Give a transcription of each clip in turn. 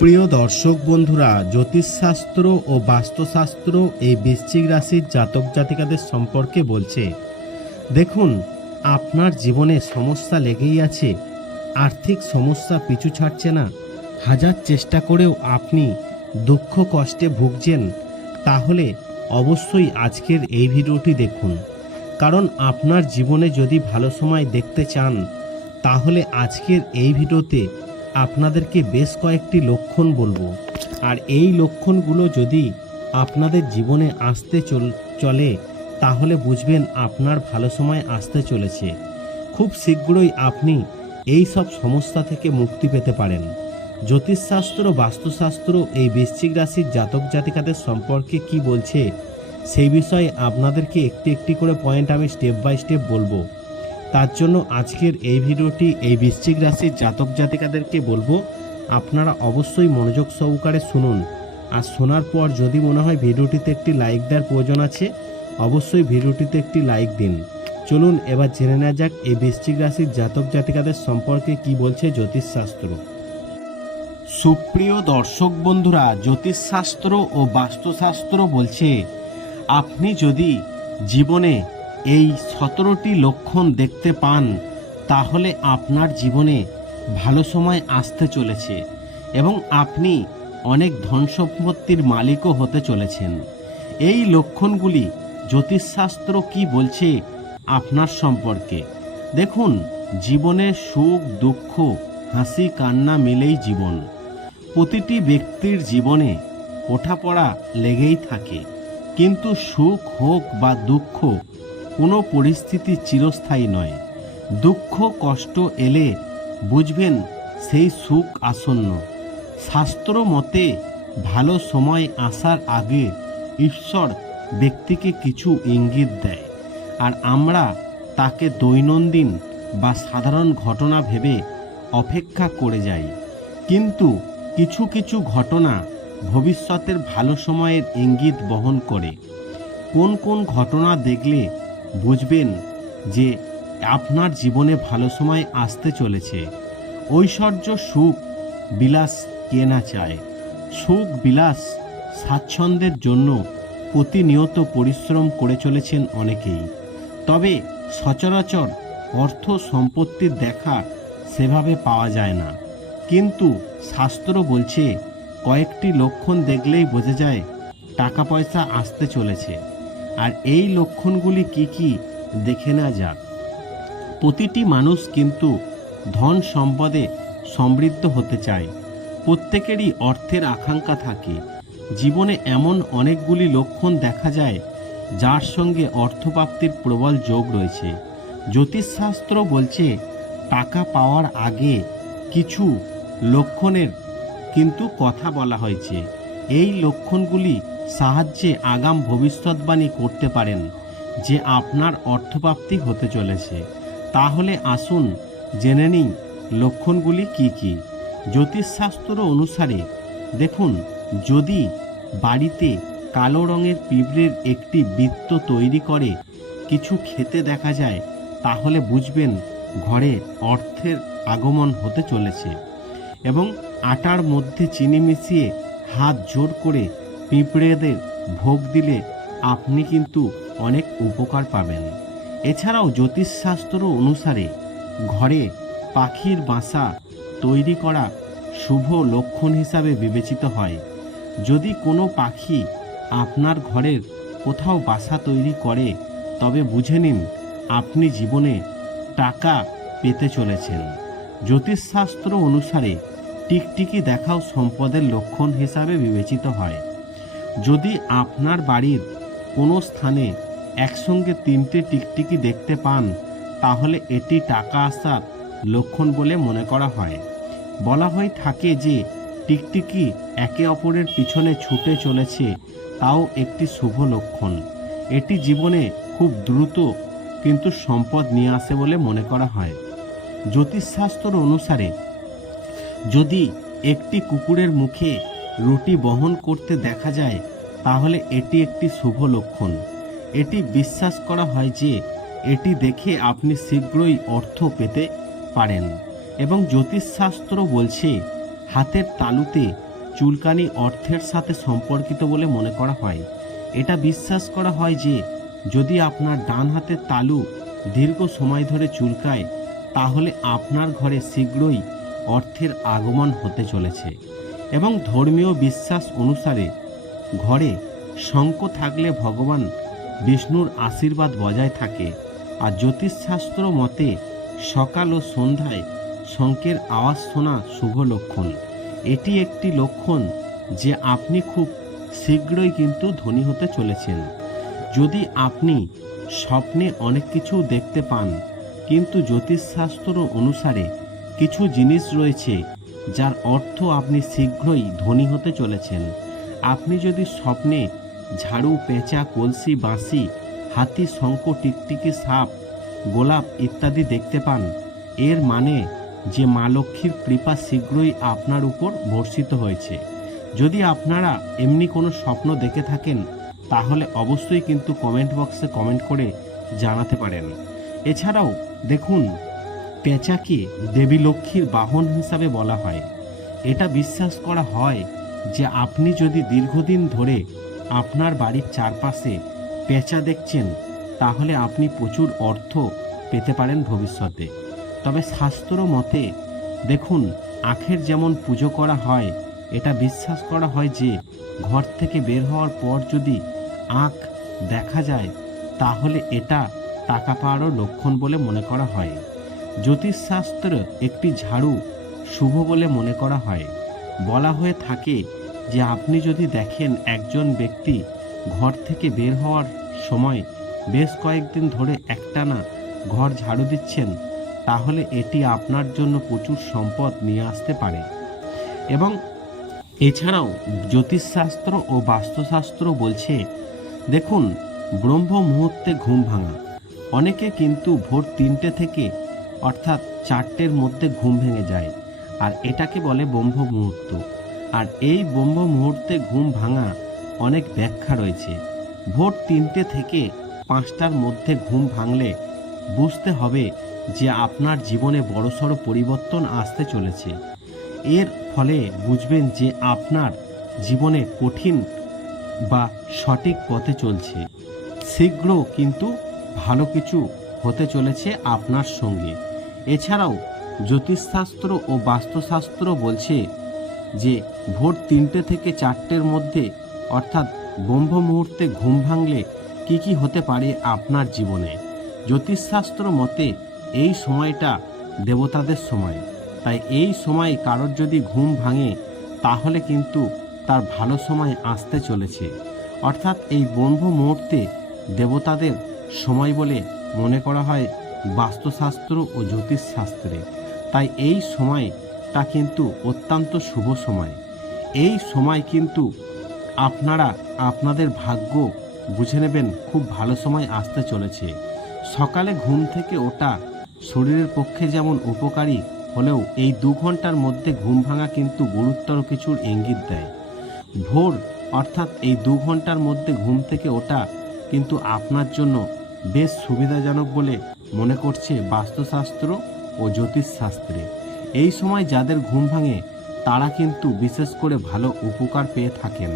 সুপ্রিয় দর্শক বন্ধুরা, জ্যোতিষশাস্ত্র ও বাস্তুশাস্ত্র এই বৃশ্চিক রাশির জাতক জাতিকাদের সম্পর্কে বলছে। দেখুন, আপনার জীবনে সমস্যা লেগেই আছে, আর্থিক সমস্যা পিছু ছাড়ছে না, হাজার চেষ্টা করেও আপনি দুঃখ কষ্টে ভুগছেন, তাহলে অবশ্যই আজকের এই ভিডিওটি দেখুন। কারণ আপনার জীবনে যদি ভালো সময় দেখতে চান, তাহলে আজকের এই ভিডিওতে আপনাদেরকে বেশ কয়েকটি লক্ষণ বলব। আর এই লক্ষণগুলো যদি আপনাদের জীবনে আসতে চল, চলে, তাহলে বুঝবেন আপনার ভালো সময় আসতে চলেছে। খুব শীঘ্রই আপনি এই সব সমস্যা থেকে মুক্তি পেতে পারেন। জ্যোতিষশাস্ত্র, বাস্তুশাস্ত্র, এই বৃশ্চিক রাশির জাতক জাতিকাদের সম্পর্কে কি বলছে, সেই বিষয়ে আপনাদেরকে একটি একটি করে পয়েন্ট আমি স্টেপ বাই স্টেপ বলব। তার জন্য আজকের এই ভিডিওটি এই বৃশ্চিক রাশির জাতক জাতিকাদেরকে বলব, আপনারা অবশ্যই মনোযোগ সহকারে শুনুন। আর শোনার পর যদি মনে হয় ভিডিওটিতে একটি লাইক দেওয়ার প্রয়োজন আছে, অবশ্যই ভিডিওটিতে একটি লাইক দিন। চলুন এবার জেনে নেওয়া যাক এই বৃশ্চিক রাশির জাতক জাতিকাদের সম্পর্কে কি বলছে জ্যোতিষশাস্ত্র। সুপ্রিয় দর্শক বন্ধুরা, জ্যোতিষশাস্ত্র ও বাস্তুশাস্ত্র বলছে, আপনি যদি জীবনে এই সতেরোটি লক্ষণ দেখতে পান, তাহলে আপনার জীবনে ভালো সময় আসতে চলেছে এবং আপনি অনেক ধন সম্পত্তির মালিকও হতে চলেছেন। এই লক্ষণগুলি জ্যোতিষশাস্ত্র কি বলছে আপনার সম্পর্কে? দেখুন, জীবনে সুখ, দুঃখ, হাসি, কান্না মিলেই জীবন। প্রতিটি ব্যক্তির জীবনে ওঠাপড়া লেগেই থাকে। কিন্তু সুখ হোক বা দুঃখ কোনো পরিস্থিতি চিরস্থায়ী নয়। দুঃখ, কষ্ট এলে বুঝবেন সেই সুখ আসন্ন। শাস্ত্র মতে ভালো সময় আসার আগে ঈশ্বর ব্যক্তিকে কিছু ইঙ্গিত দেয়। আর আমরা তাকে দৈনন্দিন বা সাধারণ ঘটনা ভেবে অপেক্ষা করে যাই। কিন্তু কিছু কিছু ঘটনা ভবিষ্যতের ভালো সময়ের ইঙ্গিত বহন করে। কোন কোন ঘটনা দেখলে বুঝবেন যে আপনার জীবনে ভালো সময় আসতে চলেছে। ঐশ্বর্য সুখ বিলাস কে না চায়? সুখ বিলাস স্বাচ্ছন্দ্যের জন্য প্রতিনিয়ত পরিশ্রম করে চলেছেন অনেকেই। তবে সচরাচর অর্থ সম্পত্তির দেখা সেভাবে পাওয়া যায় না। কিন্তু শাস্ত্র বলছে, কয়েকটি লক্ষণ দেখলেই বোঝা যায়, টাকা পয়সা আসতে চলেছে। আর এই লক্ষণগুলি কি কি, দেখে না যাক। প্রতিটি মানুষ কিন্তু ধন সম্পদে সমৃদ্ধ হতে চায়। প্রত্যেকেরই অর্থের আকাঙ্ক্ষা থাকে। জীবনে এমন অনেকগুলি লক্ষণ দেখা যায়, যার সঙ্গে অর্থপ্রাপ্তির প্রবল যোগ রয়েছে। জ্যোতিষশাস্ত্র বলছে, টাকা পাওয়ার আগে কিছু লক্ষণের কিন্তু কথা বলা হয়েছে। এই লক্ষণগুলি সাহায্যে আগাম ভবিষ্যৎবাণী করতে পারেন যে আপনার অর্থপ্রাপ্তি হতে চলেছে। তাহলে আসুন জেনে নিই লক্ষণগুলি কি কি। জ্যোতিষশাস্ত্র অনুসারে, দেখুন, যদি বাড়িতে কালো রঙের পিঁপড়ের একটি বৃত্ত তৈরি করে কিছু খেতে দেখা যায়, তাহলে বুঝবেন ঘরে অর্থের আগমন হতে চলেছে এবং আটার মধ্যে চিনি মিশিয়ে হাত জোর করে পিঁপড়েদের ভোগ দিলে আপনি কিন্তু অনেক উপকার পাবেন। এছাড়াও জ্যোতিষশাস্ত্র অনুসারে ঘরে পাখির বাসা তৈরি করা শুভ লক্ষণ হিসাবে বিবেচিত হয়। যদি কোনো পাখি আপনার ঘরের কোথাও বাসা তৈরি করে, তবে বুঝে নিন আপনি জীবনে টাকা পেতে চলেছেন। জ্যোতিষশাস্ত্র অনুসারে টিকটিকি দেখাও সম্পদের লক্ষণ হিসাবে বিবেচিত হয়। যদি আপনার বাড়ির কোনো স্থানে একসঙ্গে তিনটে টিকটিকি দেখতে পান, তাহলে এটি টাকা আসার লক্ষণ বলে মনে করা হয়। বলা হয়ে থাকে যে, টিকটিকি একে অপরের পিছনে ছুটে চলেছে, তাও একটি শুভ লক্ষণ। এটি জীবনে খুব দ্রুত কিন্তু সম্পদ নিয়ে আসে বলে মনে করা হয়। জ্যোতিষশাস্ত্র অনুসারে, যদি একটি কুকুরের মুখে রুটি বহন করতে দেখা যায়, তাহলে এটি একটি শুভ লক্ষণ। এটি বিশ্বাস করা হয় যে, এটি দেখে আপনি শীঘ্রই অর্থ পেতে পারেন এবং জ্যোতিষশাস্ত্র বলছে, হাতের তালুতে চুলকানি অর্থের সাথে সম্পর্কিত বলে মনে করা হয়। এটা বিশ্বাস করা হয় যে, যদি আপনার ডান হাতের তালু দীর্ঘ সময় ধরে চুলকায়, তাহলে আপনার ঘরে শীঘ্রই অর্থের আগমন হতে চলেছে। এবং ধর্মীয় বিশ্বাস অনুসারে ঘরে শঙ্খ থাকলে ভগবান বিষ্ণুর আশীর্বাদ বজায় থাকে। আর জ্যোতিষশাস্ত্র মতে সকাল ও সন্ধ্যায় শঙ্কের আওয়াজ শোনা শুভ লক্ষণ। এটি একটি লক্ষণ যে আপনি খুব শীঘ্রই কিন্তু ধনী হতে চলেছেন। যদি আপনি স্বপ্নে অনেক কিছু দেখতে পান, কিন্তু জ্যোতিষশাস্ত্র অনুসারে কিছু জিনিস রয়েছে যার অর্থ আপনি শীঘ্রই ধনী হতে চলেছেন। আপনি যদি স্বপ্নে ঝাড়ু, পেঁচা, কলসি, বাঁশি, হাতি, শঙ্খ, টিকটিকি, সাপ, গোলাপ ইত্যাদি দেখতে পান, এর মানে যে মা লক্ষ্মীর কৃপা শীঘ্রই আপনার উপর বর্ষিত হয়েছে। যদি আপনারা এমনি কোনো স্বপ্ন দেখে থাকেন, তাহলে অবশ্যই কিন্তু কমেন্ট বক্সে কমেন্ট করে জানাতে পারেন। এছাড়াও দেখুন পেঁচাকে দেবী লক্ষ্মীর বাহন হিসাবে বলা হয়। এটা বিশ্বাস করা হয় যে আপনি যদি দীর্ঘদিন ধরে আপনার বাড়ির চারপাশে পেঁচা দেখছেন, তাহলে আপনি প্রচুর অর্থ পেতে পারেন ভবিষ্যতে। তবে শাস্ত্র মতে, দেখুন, আখের যেমন পুজো করা হয়, এটা বিশ্বাস করা হয় যে ঘর থেকে বের হওয়ার পর যদি আখ দেখা যায়, তাহলে এটা টাকা পাওয়ারও লক্ষণ বলে মনে করা হয়। জ্যোতিষশাস্ত্র একটি ঝাড়ু শুভ বলে মনে করা হয়। বলা হয়ে থাকে যে আপনি যদি দেখেন একজন ব্যক্তি ঘর থেকে বের হওয়ার সময় বেশ কয়েকদিন ধরে একটানা ঘর ঝাড়ু দিচ্ছেন, তাহলে এটি আপনার জন্য প্রচুর সম্পদ নিয়ে আসতে পারে। এবং এছাড়াও জ্যোতিষশাস্ত্র ও বাস্তুশাস্ত্র বলছে, দেখুন, ব্রহ্ম মুহূর্তে ঘুম ভাঙা। অনেকে কিন্তু ভোর তিনটে থেকে অর্থাৎ চারটের মধ্যে ঘুম ভেঙে যায়, আর এটাকে বলে ব্রহ্ম মুহূর্ত আর এই ব্রহ্ম মুহূর্তে ঘুম ভাঙা অনেক ব্যাখ্যা রয়েছে। ভোর তিনটে থেকে পাঁচটার মধ্যে ঘুম ভাঙলে বুঝতে হবে যে আপনার জীবনে বড়সড় পরিবর্তন আসতে চলেছে। এর ফলে বুঝবেন যে আপনার জীবনে কঠিন বা সঠিক পথে চলছে। শীঘ্র কিন্তু ভালো কিছু হতে চলেছে আপনার সঙ্গে। এছাড়াও জ্যোতিষশাস্ত্র ও বাস্তুশাস্ত্র বলছে যে ভোর তিনটে থেকে চারটের মধ্যে, অর্থাৎ ব্রহ্ম মুহূর্তে ঘুম ভাঙলে কি কি হতে পারে আপনার জীবনে? জ্যোতিষশাস্ত্র মতে এই সময়টা দেবতাদের সময়। তাই এই সময় কারোর যদি ঘুম ভাঙে, তাহলে কিন্তু তার ভালো সময় আসতে চলেছে। অর্থাৎ এই ব্রহ্ম মুহূর্তে দেবতাদের সময় বলে মনে করা হয় বাস্তুশাস্ত্র ও জ্যোতিষশাস্ত্রে। তাই এই সময়টা কিন্তু অত্যন্ত শুভ সময়। এই সময় কিন্তু আপনারা আপনাদের ভাগ্য বুঝে নেবেন, খুব ভালো সময় আসতে চলেছে। সকালে ঘুম থেকে ওটা শরীরের পক্ষে যেমন উপকারী, হলেও এই দু ঘণ্টার মধ্যে ঘুম ভাঙা কিন্তু গুরুতর কিছুর ইঙ্গিত দেয়। ভোর, অর্থাৎ এই দু ঘণ্টার মধ্যে ঘুম থেকে ওটা কিন্তু আপনার জন্য বেশ সুবিধাজনক বলে মনে করছে বাস্তুশাস্ত্র ও জ্যোতিষশাস্ত্রে। এই সময় যাদের ঘুম ভাঙে, তারা কিন্তু বিশেষ করে ভালো উপকার পেয়ে থাকেন।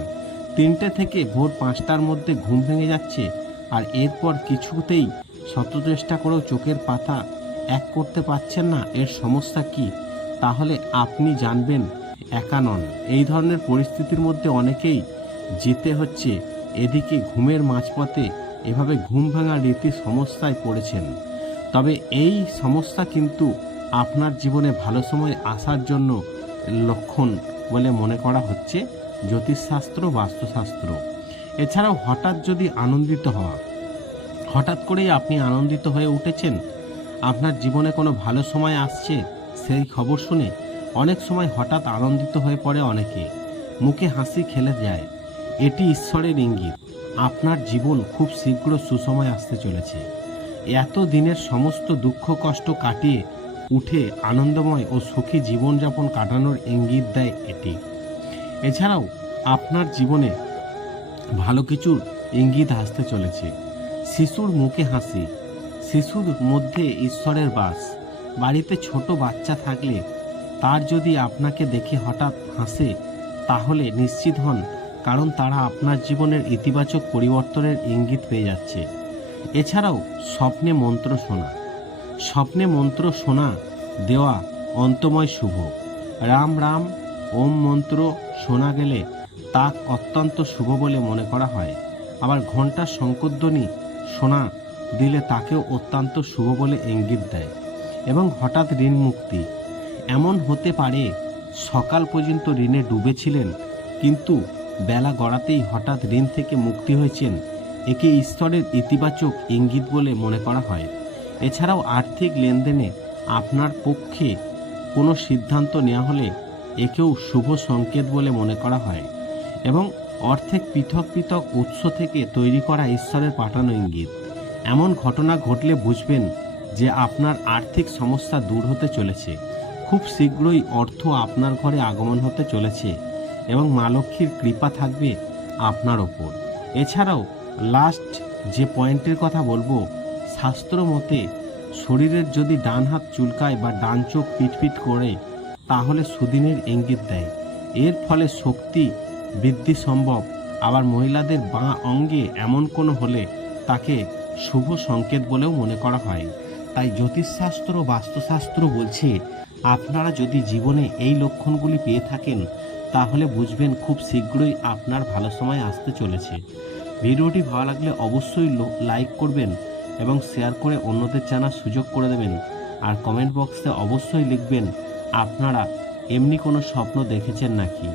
তিনটে থেকে ভোর পাঁচটার মধ্যে ঘুম ভেঙে যাচ্ছে আর এরপর কিছুতেই শত চেষ্টা করেও চোখের পাতা এক করতে পারছেন না, এর সমস্যা কি? তাহলে আপনি জানবেন, একা নন। এই ধরনের পরিস্থিতির মধ্যে অনেকেই যেতে হচ্ছে, এদিকে ঘুমের মাঝপথে এভাবে ঘুম ভাঙা রীতি সমস্যায় পড়েছেন। তবে এই সমস্যা কিন্তু আপনার জীবনে ভালো সময় আসার জন্য লক্ষণ বলে মনে করা হচ্ছে, জ্যোতিষশাস্ত্র, বাস্তুশাস্ত্র। এছাড়াও হঠাৎ যদি আনন্দিত হওয়া, হঠাৎ করেই আপনি আনন্দিত হয়ে উঠেছেন, আপনার জীবনে কোনো ভালো সময় আসছে, সেই খবর শুনে অনেক সময় হঠাৎ আনন্দিত হয়ে পড়ে অনেকে। মুখে হাসি খেলে যায়। এটি ঈশ্বরের ইঙ্গিত। আপনার জীবন খুব শীঘ্র সুসময় আসতে চলেছে। এত দিনের সমস্ত দুঃখ কষ্ট কাটিয়ে উঠে আনন্দময় ও সুখী জীবনযাপন কাটানোর ইঙ্গিত দেয় এটি। এছাড়াও আপনার জীবনে ভালো কিছুর ইঙ্গিত আসতে চলেছে। শিশুর মুখে হাসি, শিশুর মধ্যে ঈশ্বরের বাস, বাড়িতে ছোট বাচ্চা থাকলে তার যদি আপনাকে দেখে হঠাৎ হাসে, তাহলে নিশ্চিত হন কারণ তারা আপনার জীবনের ইতিবাচক পরিবর্তনের ইঙ্গিত পেয়ে যাচ্ছে। এছাড়াও স্বপ্নে মন্ত্র শোনা। স্বপ্নে মন্ত্র শোনা দেওয়া অন্তময় শুভ। রাম রাম, ওম মন্ত্র শোনা গেলে তা অত্যন্ত শুভ বলে মনে করা হয়। আবার ঘণ্টার শঙ্করধ্বনি শোনা দিলে তাকেও অত্যন্ত শুভ বলে ইঙ্গিত দেয়। এবং হঠাৎ ঋণ মুক্তি। এমন হতে পারে সকাল পর্যন্ত ঋণে ডুবেছিলেন, কিন্তু বেলা গড়াতেই হঠাৎ ঋণ থেকে মুক্তি হয়েছেন একে ঈশ্বরের ইতিবাচক ইঙ্গিত বলে মনে করা হয়। এছাড়াও আর্থিক লেনদেনে আপনার পক্ষে কোনো সিদ্ধান্ত নেওয়া হলে একেও শুভ সংকেত বলে মনে করা হয় এবং অর্থের পৃথক পৃথক উৎস থেকে তৈরি করা ঈশ্বরের পাঠানো ইঙ্গিত। এমন ঘটনা ঘটলে বুঝবেন যে আপনার আর্থিক সমস্যা দূর হতে চলেছে। খুব শীঘ্রই অর্থ আপনার ঘরে আগমন হতে চলেছে এবং মা লক্ষ্মীর কৃপা থাকবে আপনার ওপর। এছাড়াও লাস্ট যে পয়েন্টের কথা বলব, শাস্ত্র মতে শরীরের যদি ডান হাত চুলকায় বা ডান চোখ পিটপিট করে, তাহলে সুদিনের ইঙ্গিত দেয়। এর ফলে শক্তি বৃদ্ধি সম্ভব। আবার মহিলাদের বাঁ অঙ্গে এমন কোনো হলে তাকে শুভ সংকেত বলেও মনে করা হয়। তাই জ্যোতিষশাস্ত্র, বাস্তুশাস্ত্র বলছে, আপনারা যদি জীবনে এই লক্ষণগুলি পেয়ে থাকেন, তাহলে বুঝবেন খুব শীঘ্রই আপনার ভালো সময় আসতে চলেছে। ভিডিওটি ভালো লাগলে অবশ্যই লাইক করবেন এবং শেয়ার করে অন্যদের জানার সুযোগ করে দেবেন। আর কমেন্ট বক্সে অবশ্যই লিখবেন, আপনারা এমনি কোনো স্বপ্ন দেখেছেন নাকি?